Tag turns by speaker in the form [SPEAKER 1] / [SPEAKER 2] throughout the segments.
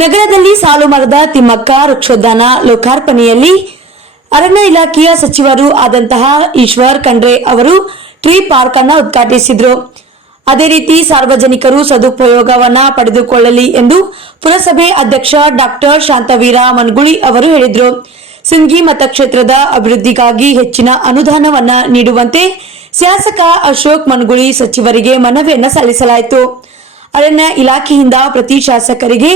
[SPEAKER 1] ನಗರದಲ್ಲಿ ಸಾಲು ಮರದ ತಿಮ್ಮಕ್ಕ ವೃಕ್ಷೋದ್ಯಾನ ಲೋಕಾರ್ಪಣೆಯಲ್ಲಿ ಅರಣ್ಯ ಇಲಾಖೆಯ ಸಚಿವರು ಆದಂತಹ ಈಶ್ವರ್ ಖಂಡ್ರೆ ಅವರು ಟ್ರೀ ಪಾರ್ಕ್ ಅನ್ನು ಉದ್ಘಾಟಿಸಿದ್ರು. ಅದೇ ರೀತಿ ಸಾರ್ವಜನಿಕರು ಸದುಪಯೋಗವನ್ನ ಪಡೆದುಕೊಳ್ಳಲಿ ಎಂದು ಪುರಸಭೆ ಅಧ್ಯಕ್ಷ ಡಾಕ್ಟರ್ ಶಾಂತವೀರ ಮನ್ಗುಳಿ ಅವರು ಹೇಳಿದ್ರು. ಸಿಂಗಿ ಮತಕ್ಷೇತ್ರದ ಅಭಿವೃದ್ಧಿಗಾಗಿ ಹೆಚ್ಚಿನ ಅನುದಾನವನ್ನ ನೀಡುವಂತೆ ಶಾಸಕ ಅಶೋಕ್ ಮನ್ಗುಳಿ ಸಚಿವರಿಗೆ ಮನವಿಯನ್ನ ಸಲ್ಲಿಸಲಾಯಿತು. ಅರಣ್ಯ ಇಲಾಖೆಯಿಂದ ಪ್ರತಿ ಶಾಸಕರಿಗೆ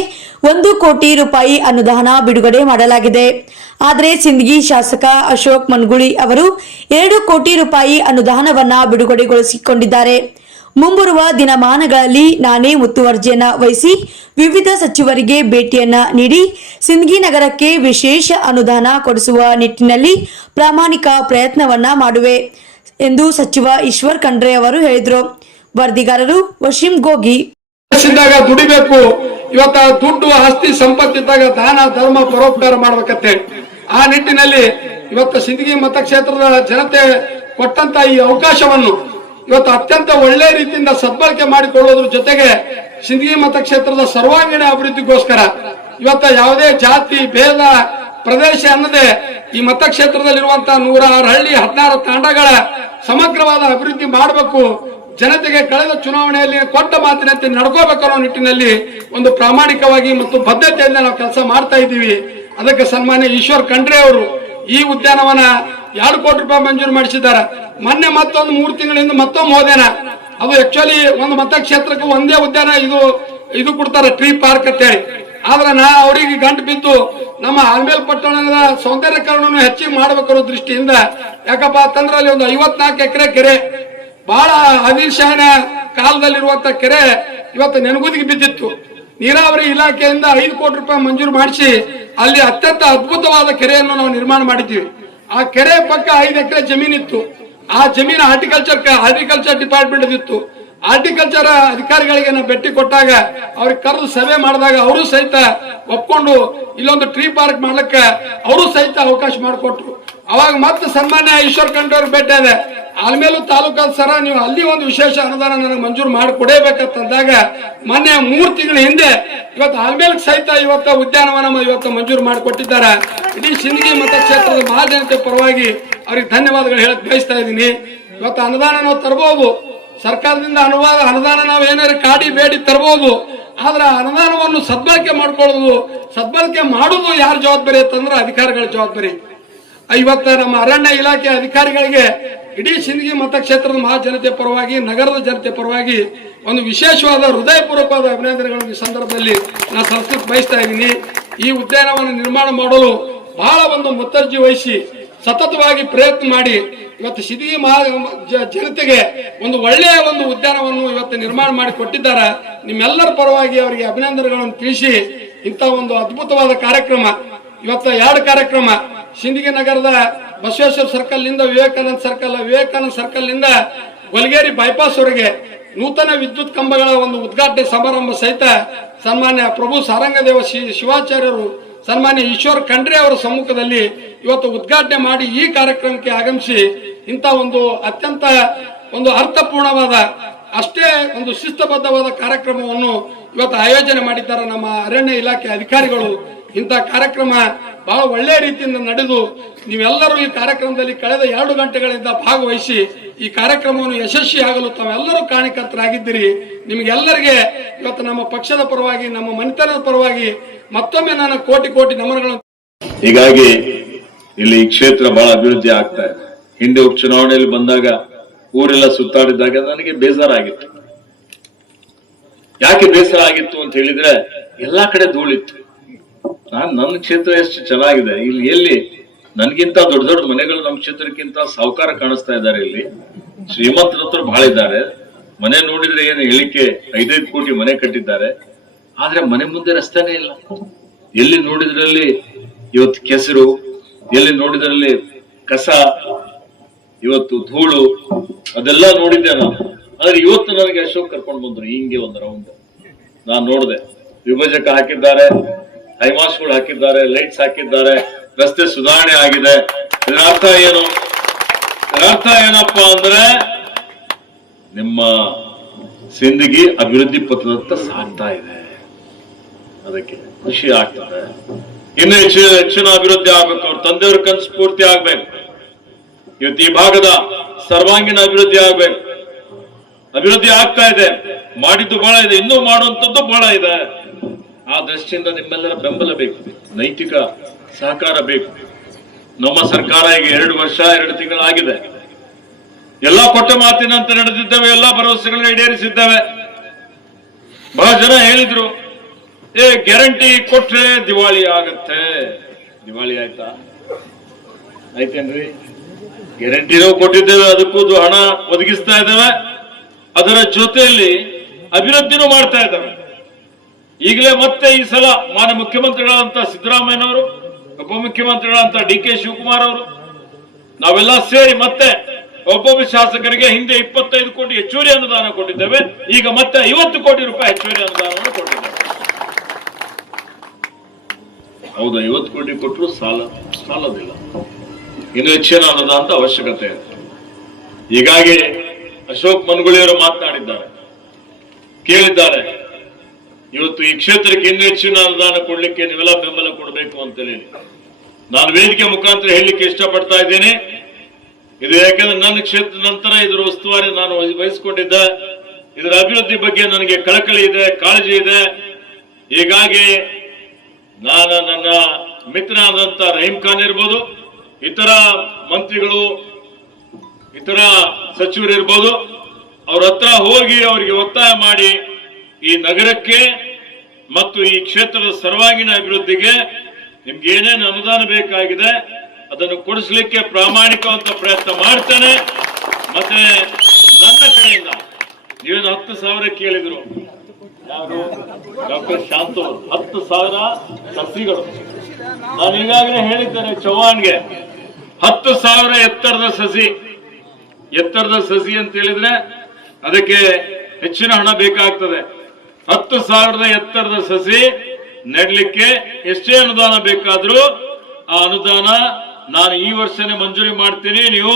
[SPEAKER 1] ಒಂದು ಕೋಟಿ ರೂಪಾಯಿ ಅನುದಾನ ಬಿಡುಗಡೆ ಮಾಡಲಾಗಿದೆ. ಆದರೆ ಸಿಂದಗಿ ಶಾಸಕ ಅಶೋಕ್ ಮನ್ಗುಳಿ ಅವರು ಎರಡು ಕೋಟಿ ರೂಪಾಯಿ ಅನುದಾನವನ್ನ ಬಿಡುಗಡೆಗೊಳಿಸಿಕೊಂಡಿದ್ದಾರೆ. ಮುಂಬರುವ ದಿನಮಾನಗಳಲ್ಲಿ ನಾನೇ ಮುತುವರ್ಜಿಯನ್ನ ವಹಿಸಿ ವಿವಿಧ ಸಚಿವರಿಗೆ ಭೇಟಿಯನ್ನ ನೀಡಿ ಸಿಂದಗಿ ನಗರಕ್ಕೆ ವಿಶೇಷ ಅನುದಾನ ಕೊಡಿಸುವ ನಿಟ್ಟಿನಲ್ಲಿ ಪ್ರಾಮಾಣಿಕ ಪ್ರಯತ್ನವನ್ನ ಮಾಡುವೆ ಎಂದು ಸಚಿವ ಈಶ್ವರ್ ಖಂಡ್ರೆ ಅವರು ಹೇಳಿದರು. ವರದಿಗಾರರು ವಶೀಂ ಗೋಗಿ
[SPEAKER 2] ಇದ್ದಾಗ ದುಡಿಬೇಕು. ಇವತ್ತ ದುಡ್ಡು, ಆಸ್ತಿ, ಸಂಪತ್ತಿದ್ದಾಗ ದಾನ, ಧರ್ಮ ಪರೋಪಕಾರ ಮಾಡ್ಬೇಕತ್ತೆ ಆ ನಿಟ್ಟಿನಲ್ಲಿ ಇವತ್ತು ಸಿಂದಗಿ ಮತಕ್ಷೇತ್ರದ ಜನತೆ ಕೊಟ್ಟಂತ ಈ ಅವಕಾಶವನ್ನು ಇವತ್ತು ಅತ್ಯಂತ ಒಳ್ಳೆ ರೀತಿಯಿಂದ ಸದ್ಬಳಕೆ ಮಾಡಿಕೊಳ್ಳೋದ್ರ ಜೊತೆಗೆ ಸಿಂದಗಿ ಮತಕ್ಷೇತ್ರದ ಸರ್ವಾಂಗೀಣ ಅಭಿವೃದ್ಧಿಗೋಸ್ಕರ ಇವತ್ತ ಯಾವುದೇ ಜಾತಿ, ಭೇದ, ಪ್ರದೇಶ ಅನ್ನದೆ ಈ ಮತಕ್ಷೇತ್ರದಲ್ಲಿರುವಂತಹ ನೂರಾರು ಹಳ್ಳಿ, ಹದಿನಾರು ತಾಂಡಗಳ ಸಮಗ್ರವಾದ ಅಭಿವೃದ್ಧಿ ಮಾಡಬೇಕು. ಜನತೆಗೆ ಕಳೆದ ಚುನಾವಣೆಯಲ್ಲಿ ಕೊಟ್ಟ ಮಾತಿನಂತೆ ನಡ್ಕೋಬೇಕು ಅನ್ನೋ ನಿಟ್ಟಿನಲ್ಲಿ ಒಂದು ಪ್ರಾಮಾಣಿಕವಾಗಿ ಮತ್ತು ಬದ್ಧತೆಯಿಂದ ನಾವು ಕೆಲಸ ಮಾಡ್ತಾ ಇದ್ದೀವಿ. ಅದಕ್ಕೆ ಸನ್ಮಾನ್ಯ ಈಶ್ವರ್ ಖಂಡ್ರೆ ಅವರು ಈ ಉದ್ಯಾನವನ ಎರಡು ಕೋಟಿ ರೂಪಾಯಿ ಮಂಜೂರು ಮಾಡಿಸಿದ್ದಾರೆ. ಮೊನ್ನೆ ಮತ್ತೊಂದು ಮೂರು ತಿಂಗಳಿಂದ ಮತ್ತೊಮ್ಮೆ ಹೋದೇನ ಅದು ಆಕ್ಚುಲಿ ಒಂದು ಮತಕ್ಷೇತ್ರಕ್ಕೆ ಒಂದೇ ಉದ್ಯಾನ ಇದು ಇದು ಕೊಡ್ತಾರೆ ಟ್ರೀ ಪಾರ್ಕ್ ಅಂತ ಹೇಳಿ ಆದ್ರೆ ನಾ ಅವರಿಗೆ ಗಂಟು ಬಿದ್ದು ನಮ್ಮ ಆಲ್ಮೇಲ್ ಪಟ್ಟಣದ ಸೌಂದರ್ಯಕರಣವನ್ನು ಹೆಚ್ಚಿಗೆ ಮಾಡಬೇಕನ್ನೋ ದೃಷ್ಟಿಯಿಂದ, ಯಾಕಪ್ಪ ಅಂತಂದ್ರೆ ಅಲ್ಲಿ ಒಂದು ಐವತ್ನಾಲ್ಕು ಎಕರೆ ಕೆರೆ ಬಹಳ ಅನಿಲ್ ಶಾಹನ ಕಾಲದಲ್ಲಿರುವಂತ ಕೆರೆ ಇವತ್ತು ನೆನಗುದಿಗೆ ಬಿದ್ದಿತ್ತು. ನೀರಾವರಿ ಇಲಾಖೆಯಿಂದ ಐದು ಕೋಟಿ ರೂಪಾಯಿ ಮಂಜೂರು ಮಾಡಿಸಿ ಅಲ್ಲಿ ಅತ್ಯಂತ ಅದ್ಭುತವಾದ ಕೆರೆಯನ್ನು ನಾವು ನಿರ್ಮಾಣ ಮಾಡಿದ್ದೀವಿ. ಆ ಕೆರೆ ಪಕ್ಕ ಐದು ಎಕರೆ ಜಮೀನಿತ್ತು ಆ ಜಮೀನು ಹಾರ್ಟಿಕಲ್ಚರ್ ಹಾರ್ಟಿಕಲ್ಚರ್ ಡಿಪಾರ್ಟ್ಮೆಂಟ್ ಇತ್ತು. ಹಾರ್ಟಿಕಲ್ಚರ್ ಅಧಿಕಾರಿಗಳಿಗೆ ನಾವು ಭೇಟಿ ಕೊಟ್ಟಾಗ ಅವ್ರಿಗೆ ಕರೆದು ಸಭೆ ಮಾಡಿದಾಗ ಅವರು ಸಹಿತ ಒಪ್ಕೊಂಡು ಇಲ್ಲೊಂದು ಟ್ರೀ ಪಾರ್ಕ್ ಮಾಡ್ಲಿಕ್ಕೆ ಅವರು ಸಹಿತ ಅವಕಾಶ ಮಾಡಿಕೊಟ್ರು. ಅವಾಗ ಮತ್ತೆ ಸನ್ಮಾನ್ಯ ಈಶ್ವರ್ ಖಂಡ್ರೆ ಭೇಟಿ ಇದೆ ಆಲ್ಮೇಲು ತಾಲೂಕಲ್ ಸರ, ನೀವು ಅಲ್ಲಿ ಒಂದು ವಿಶೇಷ ಅನುದಾನ ನನಗೆ ಮಂಜೂರು ಮಾಡಿ ಕೊಡೇಬೇಕಂತಂದಾಗ ಮೊನ್ನೆ ಮೂರು ತಿಂಗಳ ಹಿಂದೆ ಇವತ್ತು ಆಲ್ಮೇಲ್ ಸಹಿತ ಇವತ್ತು ಉದ್ಯಾನವನ ಇವತ್ತು ಮಂಜೂರು ಮಾಡಿಕೊಟ್ಟಿದ್ದಾರೆ ಇಡೀ ಸಿಂದಗಿ ಮತಕ್ಷೇತ್ರದ ಮಹಾಜನತೆ ಪರವಾಗಿ ಅವ್ರಿಗೆ ಧನ್ಯವಾದಗಳು ಹೇಳಕ್ ಬಯಸ್ತಾ ಇದ್ದೀನಿ. ಇವತ್ತು ಅನುದಾನ ನಾವು ತರಬಹುದು ಸರ್ಕಾರದಿಂದ ಅನುವಾದ, ಅನುದಾನ ನಾವು ಏನಾದ್ರು ಕಾಡಿ ಬೇಡಿ ತರಬಹುದು ಆದ್ರೆ ಅನುದಾನವನ್ನು ಸದ್ಬಳಕೆ ಮಾಡ್ಕೊಳ್ಳೋದು, ಸದ್ಬಳಕೆ ಮಾಡುವುದು ಯಾರ ಜವಾಬ್ದಾರಿ ಅಂತಂದ್ರೆ ಅಧಿಕಾರಿಗಳ ಜವಾಬ್ದಾರಿ. ಇವತ್ತ ನಮ್ಮ ಅರಣ್ಯ ಇಲಾಖೆ ಅಧಿಕಾರಿಗಳಿಗೆ ಇಡೀ ಸಿಂದಗಿ ಮತಕ್ಷೇತ್ರದ ಮಹಾಜನತೆ ಪರವಾಗಿ, ನಗರದ ಜನತೆ ಪರವಾಗಿ ಒಂದು ವಿಶೇಷವಾದ ಹೃದಯಪೂರ್ವಕವಾದ ಅಭಿನಂದನೆಗಳನ್ನು ಈ ಸಂದರ್ಭದಲ್ಲಿ ನಾನು ಸಂಸ್ಕೃತಿ ಬಯಸ್ತಾ ಇದ್ದೀನಿ. ಈ ಉದ್ಯಾನವನ್ನು ನಿರ್ಮಾಣ ಮಾಡಲು ಬಹಳ ಒಂದು ಮುತ್ತರ್ಜಿ ವಹಿಸಿ ಸತತವಾಗಿ ಪ್ರಯತ್ನ ಮಾಡಿ, ಇವತ್ತು ಸಿದ್ಗಿ ಮಹಾ ಜನತೆಗೆ ಒಂದು ಒಳ್ಳೆಯ ಒಂದು ಉದ್ಯಾನವನ್ನು ಇವತ್ತು ನಿರ್ಮಾಣ ಮಾಡಿ ಕೊಟ್ಟಿದ್ದಾರೆ. ನಿಮ್ಮೆಲ್ಲರ ಪರವಾಗಿ ಅವರಿಗೆ ಅಭಿನಂದನೆಗಳನ್ನು ತಿಳಿಸಿ ಇಂಥ ಒಂದು ಅದ್ಭುತವಾದ ಕಾರ್ಯಕ್ರಮ, ಇವತ್ತು ಎರಡು ಕಾರ್ಯಕ್ರಮ ಸಿಂದಗಿ ನಗರದ ಬಸವೇಶ್ವರ ಸರ್ಕಲ್ನಿಂದ ವಿವೇಕಾನಂದ ಸರ್ಕಲ್ ವಿವೇಕಾನಂದ ಸರ್ಕಲ್ನಿಂದ ಗೊಲಗೇರಿ ಬೈಪಾಸ್ ವರೆಗೆ ನೂತನ ವಿದ್ಯುತ್ ಕಂಬಗಳ ಒಂದು ಉದ್ಘಾಟನೆ ಸಮಾರಂಭ ಸಹಿತ ಸನ್ಮಾನ್ಯ ಪ್ರಭು ಸಾರಂಗದೇವ ಶಿವಾಚಾರ್ಯರು, ಸನ್ಮಾನ್ಯ ಈಶ್ವರ್ ಖಂಡ್ರೆ ಅವರ ಸಮ್ಮುಖದಲ್ಲಿ ಇವತ್ತು ಉದ್ಘಾಟನೆ ಮಾಡಿ ಈ ಕಾರ್ಯಕ್ರಮಕ್ಕೆ ಆಗಮಿಸಿ ಇಂಥ ಒಂದು ಅತ್ಯಂತ ಒಂದು ಅರ್ಥಪೂರ್ಣವಾದ, ಅಷ್ಟೇ ಒಂದು ಶಿಸ್ತಬದ್ಧವಾದ ಕಾರ್ಯಕ್ರಮವನ್ನು ಇವತ್ತು ಆಯೋಜನೆ ಮಾಡಿದ್ದಾರೆ ನಮ್ಮ ಅರಣ್ಯ ಇಲಾಖೆ ಅಧಿಕಾರಿಗಳು. ಇಂಥ ಕಾರ್ಯಕ್ರಮ ಬಹಳ ಒಳ್ಳೆ ರೀತಿಯಿಂದ ನಡೆದು ನೀವೆಲ್ಲರೂ ಈ ಕಾರ್ಯಕ್ರಮದಲ್ಲಿ ಕಳೆದ ಎರಡು ಗಂಟೆಗಳಿಂದ ಭಾಗವಹಿಸಿ ಈ ಕಾರ್ಯಕ್ರಮವನ್ನು ಯಶಸ್ವಿಯಾಗಲು ತಾವೆಲ್ಲರೂ ಕಾರಣಕರ್ತರಾಗಿದ್ದೀರಿ ನಿಮಗೆಲ್ಲರಿಗೆ ಇವತ್ತು ನಮ್ಮ ಪಕ್ಷದ ಪರವಾಗಿ, ನಮ್ಮ ಮನೆತನದ ಪರವಾಗಿ ಮತ್ತೊಮ್ಮೆ ನಾನು ಕೋಟಿ ಕೋಟಿ ನಮನಗಳನ್ನು
[SPEAKER 3] ಹೀಗಾಗಿ ಇಲ್ಲಿ ಈ ಕ್ಷೇತ್ರ ಬಹಳ ಅಭಿವೃದ್ಧಿ ಆಗ್ತಾ ಇದೆ. ಹಿಂದೆ ಉಪಚುನಾವಣೆಯಲ್ಲಿ ಬಂದಾಗ ಊರೆಲ್ಲ ಸುತ್ತಾಡಿದಾಗ ನನಗೆ ಬೇಜಾರಾಗಿತ್ತು ಯಾಕೆ ಬೇಸರ ಆಗಿತ್ತು ಅಂತ ಹೇಳಿದ್ರೆ ಎಲ್ಲಾ ಕಡೆ ಧೂಳಿತ್ತು. ನಾನ್ ನನ್ನ ಕ್ಷೇತ್ರ ಎಷ್ಟು ಚೆನ್ನಾಗಿದೆ. ಇಲ್ಲಿ ಎಲ್ಲಿ? ನನ್ಗಿಂತ ದೊಡ್ಡ ದೊಡ್ಡ ಮನೆಗಳು ನಮ್ಮ ಕ್ಷೇತ್ರಕ್ಕಿಂತ ಸಾವುಕಾರ ಕಾಣಿಸ್ತಾ ಇದ್ದಾರೆ ಇಲ್ಲಿ. ಶ್ರೀಮಂತರ ಹತ್ರ ಬಹಳ ಇದ್ದಾರೆ. ಮನೆ ನೋಡಿದ್ರೆ ಏನು ಹೇಳಿಕೆ? ಐದೈದು ಕೋಟಿ ಮನೆ ಕಟ್ಟಿದ್ದಾರೆ. ಆದ್ರೆ ಮನೆ ಮುಂದೆ ರಸ್ತೆನೇ ಇಲ್ಲ. ಎಲ್ಲಿ ನೋಡಿದ್ರಲ್ಲಿ ಇವತ್ತು ಕೆಸರು, ಎಲ್ಲಿ ನೋಡಿದ್ರಲ್ಲಿ ಕಸ, ಇವತ್ತು ಧೂಳು, ಅದೆಲ್ಲ ನೋಡಿದ್ದೆ ನಾನು. ಆದ್ರೆ ಇವತ್ತು ನನಗೆ ಅಶೋಕ್ ಕರ್ಕೊಂಡು ಬಂದ್ರು, ಹಿಂಗೆ ಒಂದು ರೌಂಡ್ ನಾನು ನೋಡಿದೆ. ವಿಭಜಕ ಹಾಕಿದ್ದಾರೆ. ಹೈಮಾಸ್ಗಳು ಹಾಕಿದ್ದಾರೆ ಲೈಟ್ಸ್ ಹಾಕಿದ್ದಾರೆ, ರಸ್ತೆ ಸುಧಾರಣೆ ಆಗಿದೆ. ಇದರ ಅರ್ಥ ಏನು? ಇದರ ಅರ್ಥ ಏನಪ್ಪಾ ಅಂದ್ರೆ ನಿಮ್ಮ ಸಿಂದಗಿ ಅಭಿವೃದ್ಧಿ ಪಥದತ್ತ ಸಾಗ್ತಾ ಇದೆ. ಅದಕ್ಕೆ ಖುಷಿ ಆಗ್ತದೆ. ಇನ್ನು ಹೆಚ್ಚು ಹೆಚ್ಚಿನ ಅಭಿವೃದ್ಧಿ ಆಗ್ಬೇಕು. ಅವ್ರ ತಂದೆಯವ್ರ ಕನಸು ಪೂರ್ತಿ ಆಗ್ಬೇಕು. ಇವತ್ತು ಈ ಭಾಗದ ಸರ್ವಾಂಗೀಣ ಅಭಿವೃದ್ಧಿ ಆಗ್ಬೇಕು. ಅಭಿವೃದ್ಧಿ ಆಗ್ತಾ ಇದೆ. ಮಾಡಿದ್ದು ಬಹಳ ಇದೆ. ಇನ್ನೂ ಮಾಡುವಂಥದ್ದು ಬಹಳ ಇದೆ. ಆ ದೃಷ್ಟಿಯಿಂದ ನಿಮ್ಮೆಲ್ಲರ ಬೆಂಬಲ ಬೇಕು. ನೈತಿಕ ಸಹಕಾರ ಬೇಕು. ನಮ್ಮ ಸರ್ಕಾರ ಈಗ ಎರಡು ವರ್ಷ, ಎರಡು ತಿಂಗಳಾಗಿದೆ. ಎಲ್ಲ ಕೊಟ್ಟ ಮಾತಿನಂತೆ ನಡೆದಿದ್ದೇವೆ, ಎಲ್ಲ ಭರವಸೆಗಳನ್ನ ಈಡೇರಿಸಿದ್ದೇವೆ. ಬಹಳ ಜನ ಹೇಳಿದ್ರು, ಏ, ಗ್ಯಾರಂಟಿ ಕೊಟ್ರೆ ದಿವಾಳಿ ಆಗತ್ತೆ. ದಿವಾಳಿ ಆಯ್ತಾ? ಆಯ್ತೇನ್ರಿ? ಗ್ಯಾರಂಟಿನೂ ಕೊಟ್ಟಿದ್ದೇವೆ, ಅದಕ್ಕೂ ಹಣ ಒದಗಿಸ್ತಾ ಇದ್ದೇವೆ. ಅದರ ಜೊತೆಯಲ್ಲಿ ಅಭಿವೃದ್ಧಿನೂ ಮಾಡ್ತಾ ಇದ್ದೇವೆ. ಈಗಲೇ ಮತ್ತೆ ಈ ಸಲ ಮಾನ್ಯ ಮುಖ್ಯಮಂತ್ರಿಗಳಂತ ಸಿದ್ದರಾಮಯ್ಯನವರು ಉಪಮುಖ್ಯಮಂತ್ರಿಗಳಂತ ಡಿ ಕೆ ಶಿವಕುಮಾರ್ ಅವರು, ನಾವೆಲ್ಲ ಸೇರಿ ಮತ್ತೆ ಒಬ್ಬೊಬ್ಬ ಶಾಸಕರಿಗೆ ಹಿಂದೆ ಇಪ್ಪತ್ತೈದು ಕೋಟಿ ಹೆಚ್ಚುವರಿ ಅನುದಾನ ಕೊಟ್ಟಿದ್ದೇವೆ. ಈಗ ಮತ್ತೆ ಐವತ್ತು ಕೋಟಿ ರೂಪಾಯಿ ಹೆಚ್ಚುವರಿ ಅನುದಾನವನ್ನು ಕೊಟ್ಟಿದ್ದೇವೆ. ಹೌದು, ಐವತ್ತು ಕೋಟಿ ಕೊಟ್ಟರು ಸಾಲ, ಸಾಲದಿಲ್ಲ. ಇನ್ನು ಹೆಚ್ಚಿನ ಅನುದಾನದ ಅವಶ್ಯಕತೆ ಇದೆ. ಹೀಗಾಗಿ ಅಶೋಕ್ ಮನ್ಗುಳಿಯವರು ಮಾತನಾಡಿದ್ದಾರೆ, ಕೇಳಿದ್ದಾರೆ. ಇವತ್ತು ಈ ಕ್ಷೇತ್ರಕ್ಕೆ ಇನ್ನೂ ಹೆಚ್ಚಿನ ಅನುದಾನ ಕೊಡಲಿಕ್ಕೆ ನೀವೆಲ್ಲ ಬೆಂಬಲ ಕೊಡಬೇಕು ಅಂತ ಹೇಳಿ. ನಾನು ವೇದಿಕೆ ಮುಖಾಂತರ ಹೇಳಲಿಕ್ಕೆ ಇಷ್ಟಪಡ್ತಾ ಇದ್ದೇನೆ. ಇದು ಯಾಕಂದ್ರೆ ನನ್ನ ಕ್ಷೇತ್ರ ನಂತರ ಇದರ ಉಸ್ತುವಾರಿ ನಾನು ವಹಿಸಿಕೊಂಡಿದ್ದ, ಇದರ ಅಭಿವೃದ್ಧಿ ಬಗ್ಗೆ ನನಗೆ ಕಳಕಳಿ ಇದೆ, ಕಾಳಜಿ ಇದೆ. ಹೀಗಾಗಿ ನಾನು ನನ್ನ ಮಿತ್ರ ಆದಂತ ರಹೀಂ ಖಾನ್ ಇರ್ಬೋದು, ಇತರ ಮಂತ್ರಿಗಳು, ಇತರ ಸಚಿವರು ಇರ್ಬೋದು, ಅವ್ರ ಹತ್ರ ಹೋಗಿ ಅವರಿಗೆ ಒತ್ತಾಯ ಮಾಡಿ ಈ ನಗರಕ್ಕೆ ಮತ್ತು ಈ ಕ್ಷೇತ್ರದ ಸರ್ವಾಂಗೀಣ ಅಭಿವೃದ್ಧಿಗೆ ನಿಮ್ಗೆ ಏನೇನು ಅನುದಾನ ಬೇಕಾಗಿದೆ, ಅದನ್ನು ಕೊಡಿಸ್ಲಿಕ್ಕೆ ಪ್ರಾಮಾಣಿಕವಂತ ಪ್ರಯತ್ನ ಮಾಡ್ತೇನೆ. ಮತ್ತೆ ನನ್ನ ಕಡೆಯಿಂದ ನೀವೇನು ಹತ್ತು ಸಾವಿರ ಕೇಳಿದ್ರು? ಯಾರು? ಡಾಕ್ಟರ್ ಶಾಂತು. ಹತ್ತು ಸಾವಿರ ಸಸಿಗಳು. ನಾನು ಈಗಾಗಲೇ ಹೇಳಿದ್ದೇನೆ ಚೌಹಾಣ್ಗೆ ಹತ್ತು ಸಾವಿರ ಎತ್ತರದ ಸಸಿ. ಎತ್ತರದ ಸಸಿ ಅಂತ ಹೇಳಿದ್ರೆ ಅದಕ್ಕೆ ಹೆಚ್ಚಿನ ಹಣ ಬೇಕಾಗ್ತದೆ. ಹತ್ತು ಸಾವಿರದ ಎತ್ತರದ ಸಸಿ ನೆಡ್ಲಿಕ್ಕೆ ಎಷ್ಟೇ ಅನುದಾನ ಬೇಕಾದ್ರೂ ಆ ಅನುದಾನ ನಾನು ಈ ವರ್ಷನೇ ಮಂಜೂರಿ ಮಾಡ್ತೀನಿ. ನೀವು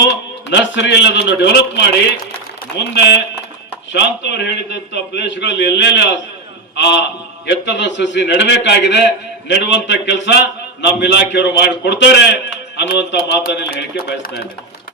[SPEAKER 3] ನರ್ಸರಿಯಲ್ಲಿ ಅದನ್ನು ಡೆವಲಪ್ ಮಾಡಿ ಮುಂದೆ ಶಾಂತ ಅವರು ಹೇಳಿದಂತ ಪ್ರದೇಶಗಳಲ್ಲಿ ಎಲ್ಲೆಲ್ಲಿ ಆ- ಎತ್ತರದ ಸಸಿ ನೆಡಬೇಕಾಗಿದೆ ನೆಡುವಂತ ಕೆಲಸ ನಮ್ಮ ಇಲಾಖೆಯವರು ಮಾಡಿಕೊಡ್ತಾರೆ ಅನ್ನುವಂತ ಮಾತನ್ನ ಹೇಳಿಕೆ ಬಯಸ್ತಾ ಇದ್ದೇನೆ.